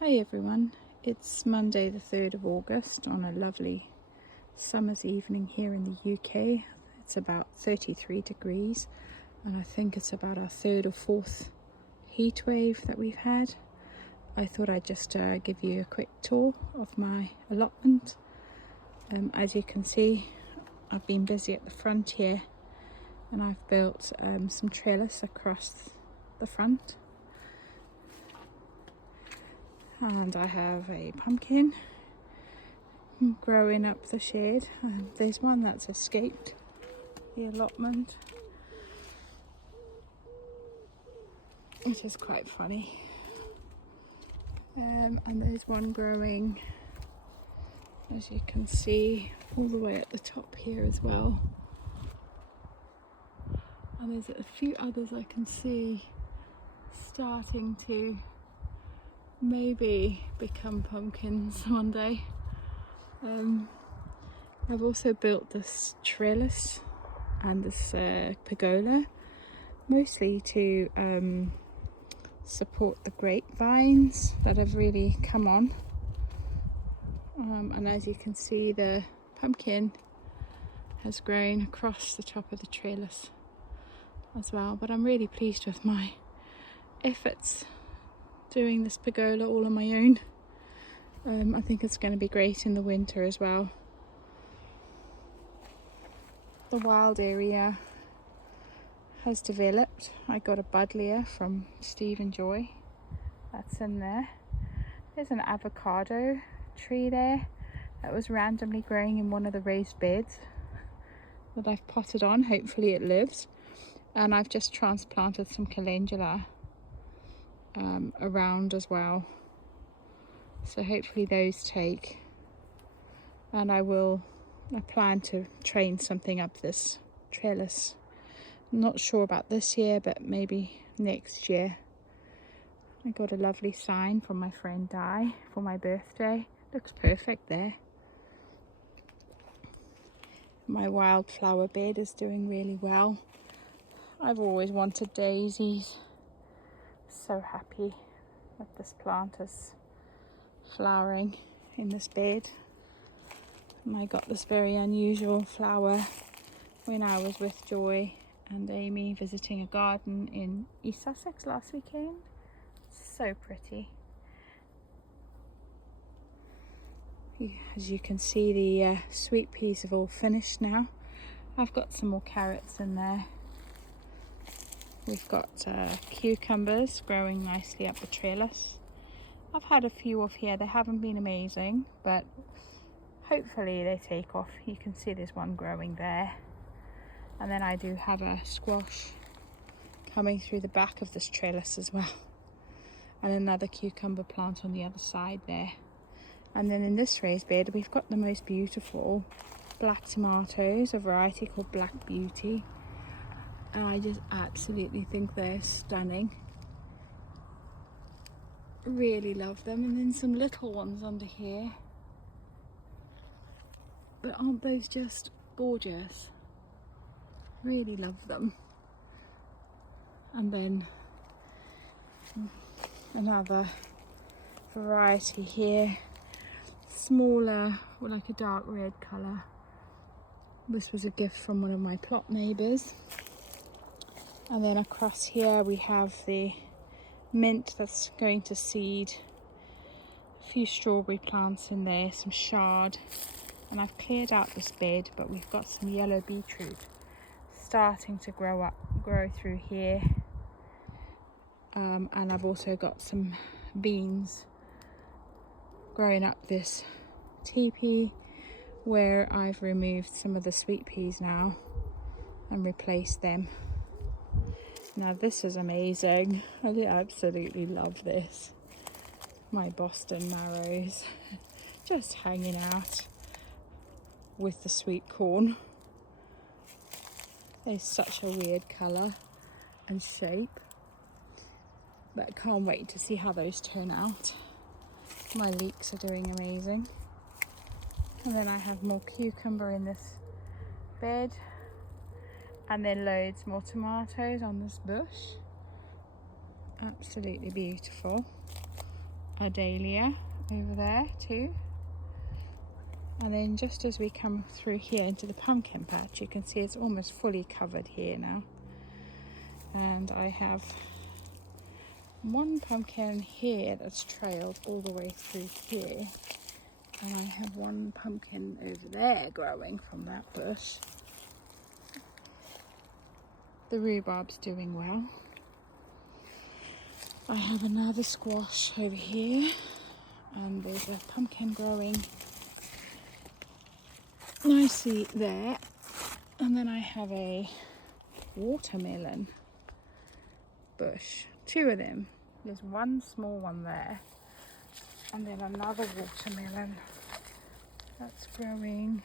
Hi everyone, it's Monday the 3rd of August on a lovely summer's evening here in the UK. It's about 33 degrees and I think it's about our third or fourth heat wave that we've had. I thought I'd just give you a quick tour of my allotment. As you can see, I've been busy at the front here and I've built some trellis across the front. And I have a pumpkin growing up the shed. There's one that's escaped the allotment, which is quite funny. And there's one growing, as you can see, all the way at the top here as well. And there's a few others I can see starting to maybe become pumpkins one day. I've also built this trellis and this pergola mostly to support the grapevines that have really come on, and as you can see, the pumpkin has grown across the top of the trellis as well. But I'm really pleased with my efforts doing this pergola all on my own. I think it's going to be great in the winter as well. The wild area has developed. I got a buddleia from Steve and Joy. That's in there. There's an avocado tree there that was randomly growing in one of the raised beds that I've potted on. Hopefully it lives. And I've just transplanted some calendula around as well, so hopefully those take. And I plan to train something up this trellis. I'm not sure about this year, but maybe next year. I got a lovely sign from my friend Di for my birthday. Looks perfect there. My wildflower bed is doing really well. I've always wanted daisies. So happy that this plant is flowering in this bed. And I got this very unusual flower when I was with Joy and Amy visiting a garden in East Sussex last weekend. So pretty. As you can see, the sweet peas have all finished now. I've got some more carrots in there. We've got cucumbers growing nicely up the trellis. I've had a few off here. They haven't been amazing, but hopefully they take off. You can see there's one growing there. And then I do have a squash coming through the back of this trellis as well. And another cucumber plant on the other side there. And then in this raised bed, we've got the most beautiful black tomatoes, a variety called Black Beauty. And I just absolutely think they're stunning. Really love them. And then some little ones under here. But aren't those just gorgeous? Really love them. And then another variety here. Smaller, or like a dark red colour. This was a gift from one of my plot neighbours. And then across here we have the mint that's going to seed. A few strawberry plants in there, some chard. And I've cleared out this bed, but we've got some yellow beetroot starting to grow through here. And I've also got some beans growing up this teepee where I've removed some of the sweet peas now and replaced them. Now this is amazing. I absolutely love this. My Boston marrows just hanging out with the sweet corn. They're such a weird colour and shape, but I can't wait to see how those turn out. My leeks are doing amazing. And then I have more cucumber in this bed. And then loads more tomatoes on this bush. Absolutely beautiful. a dahlia over there too. And then just as we come through here into the pumpkin patch, you can see it's almost fully covered here now. And I have one pumpkin here that's trailed all the way through here. And I have one pumpkin over there growing from that bush. The rhubarb's doing well. I have another squash over here, and there's a pumpkin growing nicely there. And then I have a watermelon bush, two of them. There's one small one there, and then another watermelon that's growing,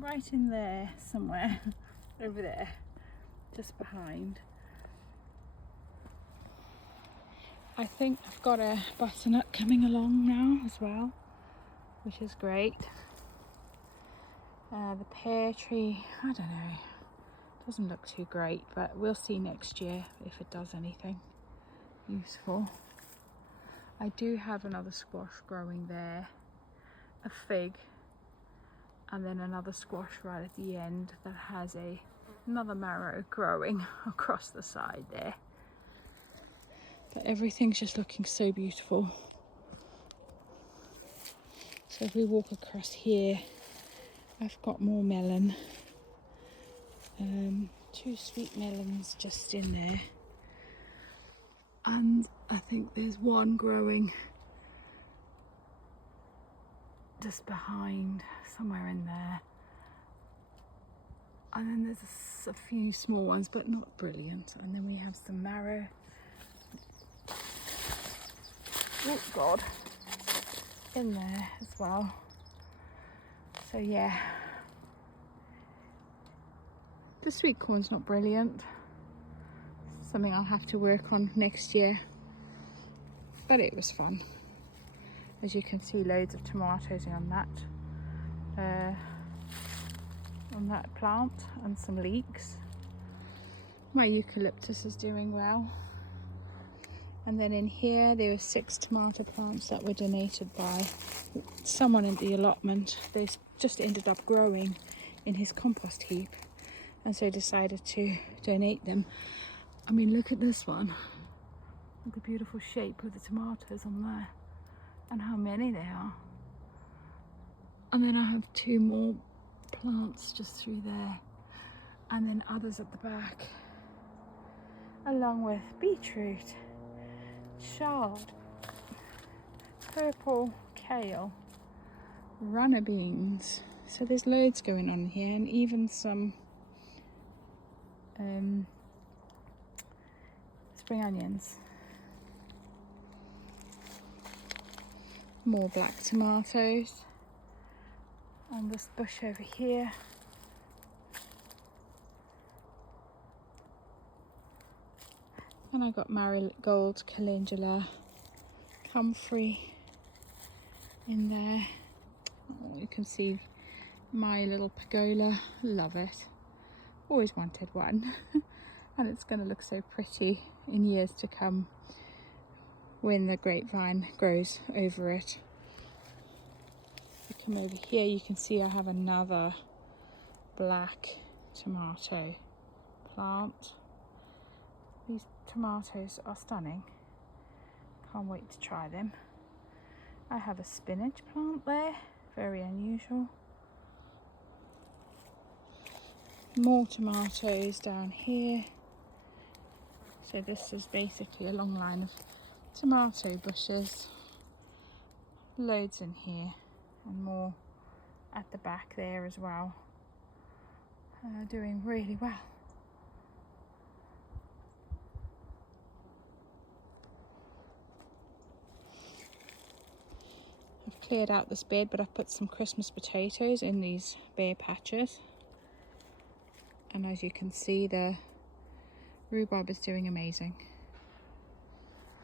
right in there somewhere, over there, just behind. I think I've got a butternut coming along now as well, which is great. The pear tree, I don't know, doesn't look too great, but we'll see next year if it does anything useful. I do have another squash growing there, a fig, and then another squash right at the end that has another marrow growing across the side there. But everything's just looking so beautiful. So if we walk across here, I've got more melon. Two sweet melons just in there. And I think there's one growing just behind, somewhere in there. And then there's a few small ones, but not brilliant. And then we have some marrow. Oh God, in there as well. So yeah, the sweet corn's not brilliant. Something I'll have to work on next year, but it was fun. As you can see, loads of tomatoes on that plant, and some leeks. My eucalyptus is doing well. And then in here there were 6 tomato plants that were donated by someone in the allotment. They just ended up growing in his compost heap, and so decided to donate them. I mean, look at this one. Look at the beautiful shape of the tomatoes on there, and how many there are. And then I have 2 more plants just through there, and then others at the back, along with beetroot, chard, purple kale, runner beans. So there's loads going on here, and even some spring onions. More black tomatoes on this bush over here. And I got marigold, calendula, comfrey in there. Oh, you can see my little pergola. Love it. Always wanted one. And it's going to look so pretty in years to come when the grapevine grows over it. If you come over here, you can see I have another black tomato plant. These tomatoes are stunning. Can't wait to try them. I have a spinach plant there, very unusual. More tomatoes down here. So this is basically a long line of tomato bushes. Loads in here, and more at the back there as well. Doing really well. I've cleared out this bed, but I've put some Christmas potatoes in these bare patches. And as you can see, the rhubarb is doing amazing.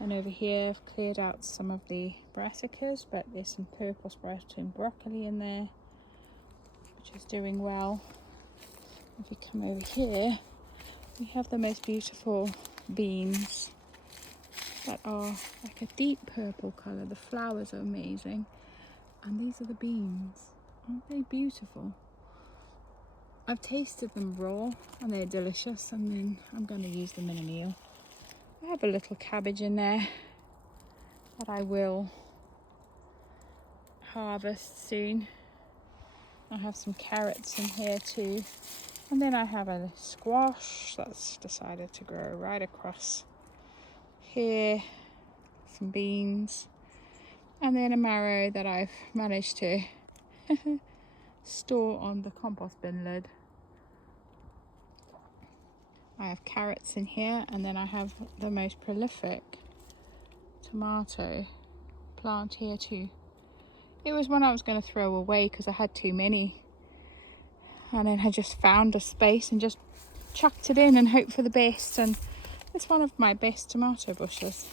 And over here I've cleared out some of the brassicas, but there's some purple sprouting broccoli in there, which is doing well. If you come over here, We have the most beautiful beans that are like a deep purple colour. The flowers are amazing. And these are the beans. Aren't they beautiful? I've tasted them raw and they're delicious, and then I'm going to use them in a meal. I have a little cabbage in there that I will harvest soon. I have some carrots in here too. And then I have a squash that's decided to grow right across here. Some beans. And then a marrow that I've managed to store on the compost bin lid. I have carrots in here, and then I have the most prolific tomato plant here too. It was one I was going to throw away because I had too many, and then I just found a space and just chucked it in and hoped for the best, and it's one of my best tomato bushes.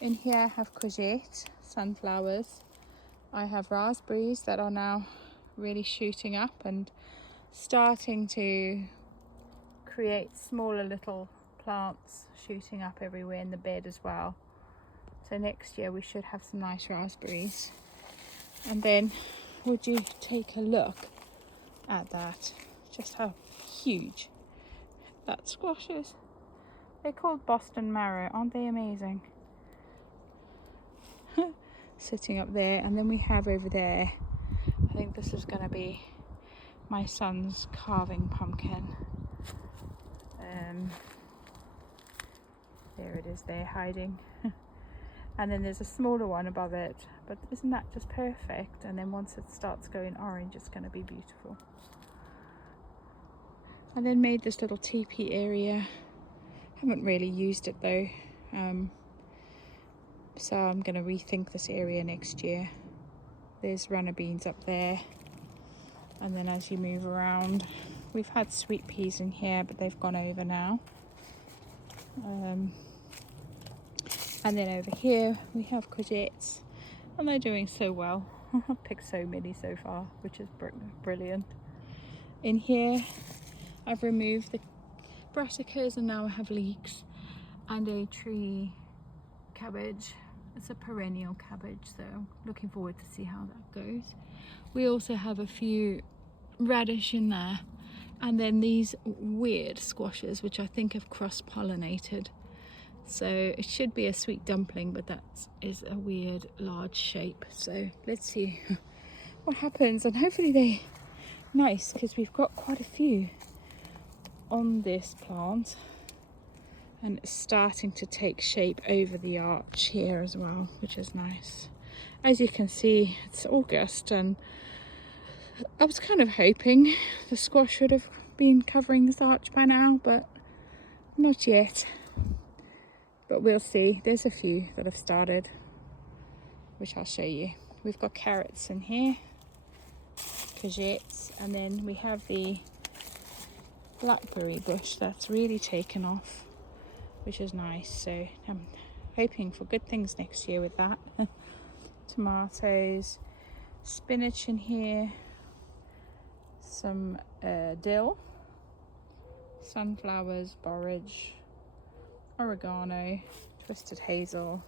In here I have courgette, sunflowers. I have raspberries that are now really shooting up and starting to create smaller little plants shooting up everywhere in the bed as well. So next year we should have some nice raspberries. And then would you take a look at that, just how huge that squash is. They're called Boston Marrow, aren't they amazing? Sitting up there. And then we have over there, I think this is going to be my son's carving pumpkin. There it is there hiding. And then there's a smaller one above it, but isn't that just perfect? And then once it starts going orange, it's going to be beautiful. I then made this little teepee area. Haven't really used it though, so I'm going to rethink this area next year. There's runner beans up there, and then as you move around, we've had sweet peas in here, but they've gone over now. And then over here we have courgettes, and they're doing so well. I've picked so many so far, which is brilliant. In here I've removed the brassicas, and now I have leeks and a tree cabbage. It's a perennial cabbage, so I'm looking forward to see how that goes. We also have a few radish in there, and then these weird squashes which I think have cross-pollinated. So it should be a sweet dumpling, but that is a weird large shape. So let's see what happens, and hopefully they're nice because we've got quite a few on this plant, and it's starting to take shape over the arch here as well, which is nice. As you can see, it's August, and I was kind of hoping the squash would have been covering this arch by now, but not yet. But we'll see. There's a few that have started, which I'll show you. We've got carrots in here, courgettes, and then we have the blackberry bush that's really taken off, which is nice. So I'm hoping for good things next year with that. Tomatoes, spinach in here, some dill, sunflowers, borage, oregano, twisted hazel,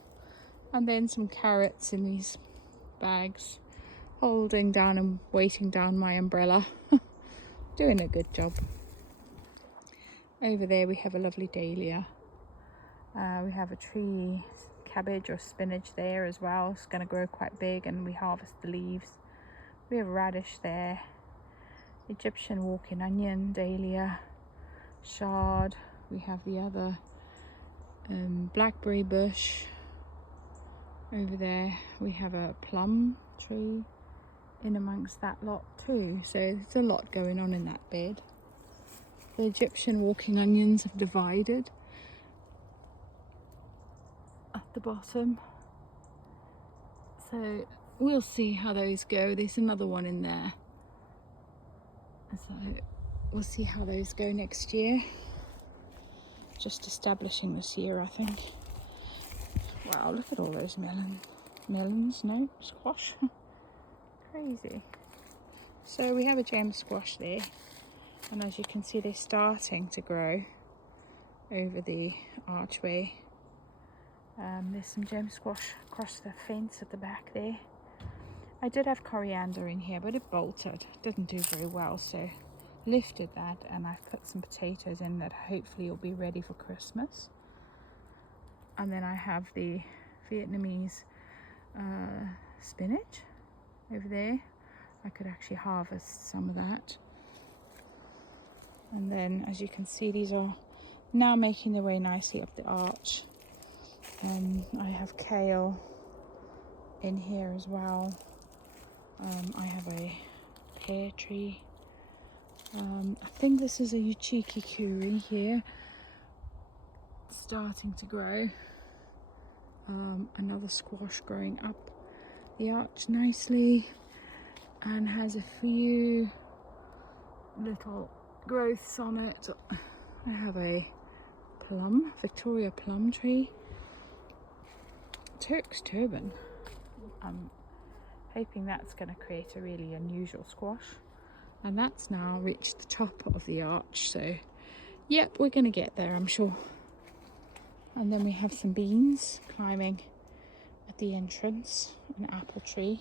and then some carrots in these bags, holding down and weighting down my umbrella. Doing a good job. Over there we have a lovely dahlia. We have a tree cabbage or spinach there as well. It's going to grow quite big, and we harvest the leaves. We have radish there, Egyptian walking onion, dahlia, chard. We have the other blackberry bush. Over there we have a plum tree in amongst that lot too. So there's a lot going on in that bed. The Egyptian walking onions have divided at the bottom, so we'll see how those go. There's another one in there, so we'll see how those go next year. Just establishing this year, I think. Wow, look at all those melons, no, squash. Crazy. So we have a gem squash there, And as you can see, they're starting to grow over the archway. There's some gem squash across the fence at the back there. I did have coriander in here, but it bolted. Didn't do very well, so lifted that, and I've put some potatoes in that hopefully will be ready for Christmas. And then I have the Vietnamese spinach over there. I could actually harvest some of that. And then, as you can see, these are now making their way nicely up the arch. I have kale in here as well. I have a pear tree. I think this is a Uchiki curry here, starting to grow. Another squash growing up the arch nicely, and has a few little growths on it. I have a Victoria plum tree. Turk's turban. I'm hoping that's going to create a really unusual squash. And that's now reached the top of the arch, so yep, we're going to get there, I'm sure. And then we have some beans climbing at the entrance, an apple tree.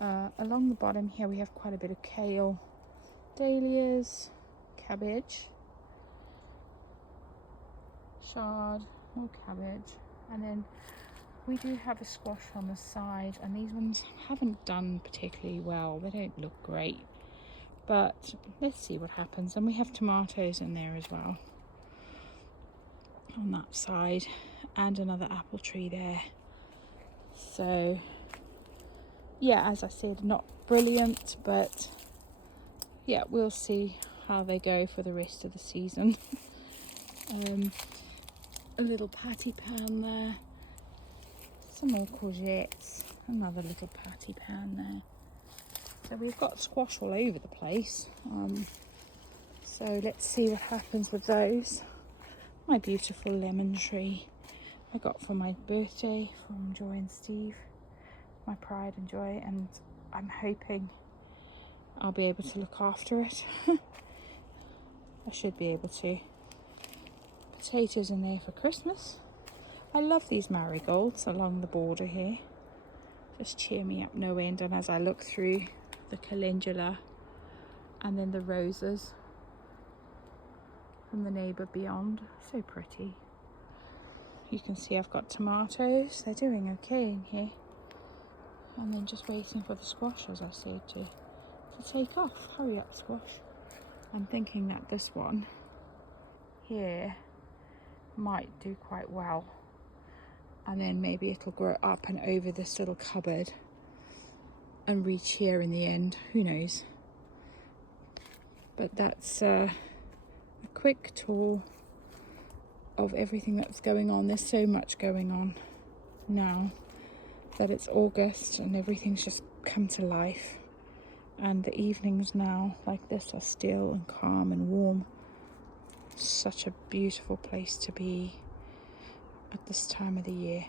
Along the bottom here we have quite a bit of kale, dahlias, cabbage, chard, more cabbage, and then we do have a squash on the side, and these ones haven't done particularly well. They don't look great, but let's see what happens. And we have tomatoes in there as well on that side, and another apple tree there. So yeah, as I said, not brilliant, but yeah, we'll see how they go for the rest of the season. A little patty pan there, some more courgettes, another little patty pan there. So we've got squash all over the place. So let's see what happens with those. My beautiful lemon tree I got for my birthday from Joy and Steve, my pride and joy, and I'm hoping I'll be able to look after it. I should be able to. Potatoes in there for Christmas. I love these marigolds along the border here. Just cheer me up no end. And as I look through the calendula and then the roses from the neighbour beyond, so pretty. You can see I've got tomatoes. They're doing okay in here. And then just waiting for the squash, as I said, to take off. Hurry up, squash. I'm thinking that this one here might do quite well, and then maybe it'll grow up and over this little cupboard and reach here in the end. Who knows? But that's a quick tour of everything that's going on. There's so much going on now that it's August and everything's just come to life, and the evenings now like this are still and calm and warm. Such a beautiful place to be at this time of the year.